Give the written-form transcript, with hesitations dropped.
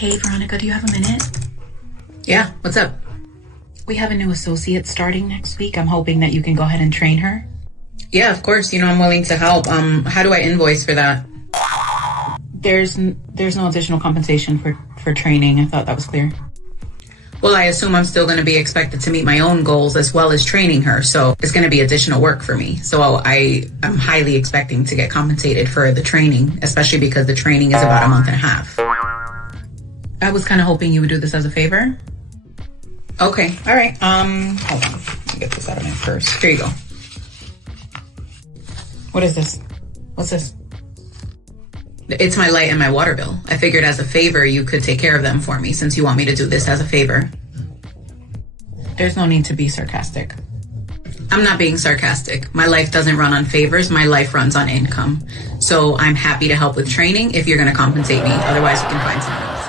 Hey, Veronica, do you have a minute? Yeah, what's up? We have a new associate starting next week. I'm hoping that you can go ahead and train her. Yeah, of course. I'm willing to help. How do I invoice for that? There's no additional compensation for training. I thought that was clear. Well, I assume I'm still going to be expected to meet my own goals as well as training her. So it's going to be additional work for me. So I'm highly expecting to get compensated for the training, especially because the training is about a month and a half. I was kind of hoping you would do this as a favor. Okay. All right. Hold on. Let me get this out of my purse. Here you go. What is this? What's this? It's my light and my water bill. I figured as a favor, you could take care of them for me since you want me to do this as a favor. There's no need to be sarcastic. I'm not being sarcastic. My life doesn't run on favors. My life runs on income. So I'm happy to help with training if you're going to compensate me. Otherwise, you can find someone else.